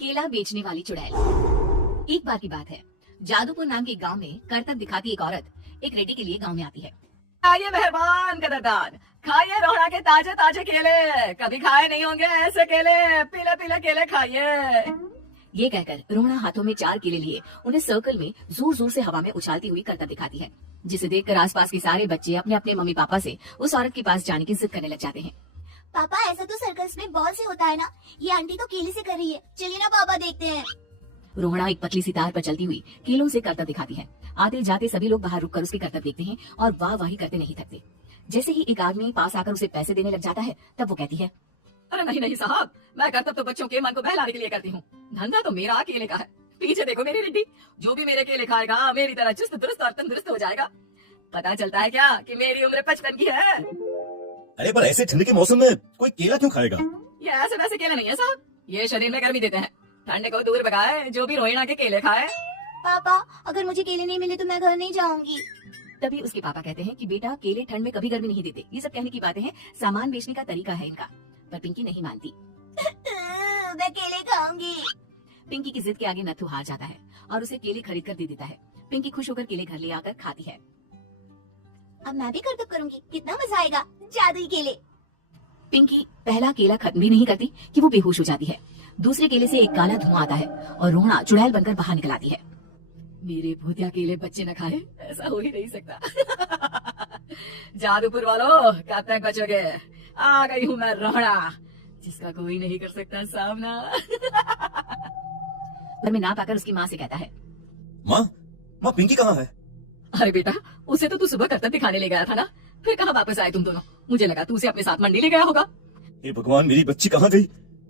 केला बेचने वाली चुड़ैल। एक बार की बात है, जादूपुर नाम के गांव में करतब दिखाती एक औरत एक रेडी के लिए गांव में आती है। आइए मेहरबान कदरदान, खाइए रोहड़ा के ताजे ताजे केले, कभी खाए नहीं होंगे ऐसे केले, पीले पीले केले खाइए। ये कहकर रोहड़ा हाथों में 4 केले लिए उन्हें सर्कल में जोर जोर से हवा में उछालती हुई करतब दिखाती है, जिसे देखकर आसपास के सारे बच्चे अपने अपने मम्मी पापा से उस औरत के पास जाने की जिद करने लग जाते हैं। पापा ऐसा तो सर्कस में बॉल से होता है ना, ये आंटी तो केले से कर रही है, चलिए ना पापा देखते हैं। रोहड़ा एक पतली सी तार पर चलती हुई केलों से करतब दिखाती है। आते जाते सभी लोग बाहर रुककर उसके करतब देखते हैं और वाह वाही करते नहीं थकते। जैसे ही एक आदमी पास आकर उसे पैसे देने लग जाता है, तब वो कहती है, अरे नहीं नहीं साहब, मैं करतब तो बच्चों के मन को बहलाने के लिए करती हूँ, धंधा तो मेरा केले का है। पीछे देखो मेरी रिड्डी, जो भी मेरे केले खाएगा मेरी तरह चुस्त दुरुस्त और तंदुरुस्त हो जाएगा। पता चलता है क्या कि मेरी उम्र 55 की है। अरे पर ऐसे ठंड के मौसम में कोई केला क्यों खाएगा? ये ऐसे वैसे केले नहीं है साहब, ये शरीर में गर्मी देते हैं, ठंड को दूर भगाए जो भी रोहिणा के केले खाए। पापा अगर मुझे केले नहीं मिले तो मैं घर नहीं जाऊंगी। तभी उसके पापा कहते हैं कि बेटा केले ठंड में कभी गर्मी नहीं देते। ये सब कहने की बातें हैं, सामान बेचने का तरीका है इनका। पर पिंकी नहीं मानती। मैं केले खाऊंगी। पिंकी की जिद के आगे नथु हार जाता है और उसे केले खरीद कर दे देता है। पिंकी खुश होकर केले घर ले आकर खाती है। अब मैं भी करतब करूंगी, कितना मजा आएगा, जादुई केले। पिंकी पहला केला खत्म भी नहीं करती कि वो बेहोश हो जाती है। दूसरे केले से एक काला धुआं आता है और रोहड़ा चुड़ैल बनकर बाहर निकल आती है। मेरे भूतिया केले बच्चे न खाए, ऐसा हो ही नहीं सकता। जादूपुर वालों, कब तक बचोगे? आ गई हूँ मैं रोहड़ा, जिसका कोई नहीं कर सकता सामना। पर में ना पाकर उसकी माँ से कहता है, माँ पिंकी कहाँ है? अरे बेटा, उसे तो तू सुबह करतब दिखाने ले गया था ना, फिर कहाँ वापस आए तुम दोनों? मुझे लगा तू उसे अपने साथ मंडी ले गया होगा। हे भगवान, मेरी बच्ची कहाँ गई?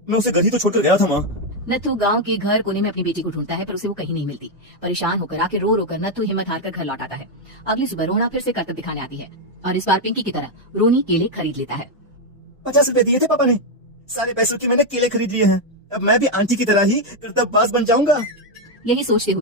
मैं उसे घर ही तो छोड़कर गया था। माँ, नथु गांव के घर कोने में अपनी बेटी को ढूंढता है, पर उसे वो कहीं नहीं मिलती। परेशान होकर आके रो रोकर नथु हिम्मत हारकर घर लौट आता है। अगली सुबह रोहड़ा फिर से करतब दिखाने आती है और इस बार पिंकी की तरह रोनी केले खरीद लेता है। 50 रुपए दिए थे पापा ने, सारे पैसों की मैंने केले खरीद लिए हैं। अब मैं भी आंटी की तरह ही करतबबाज बन जाऊंगा। यही सोचते हुए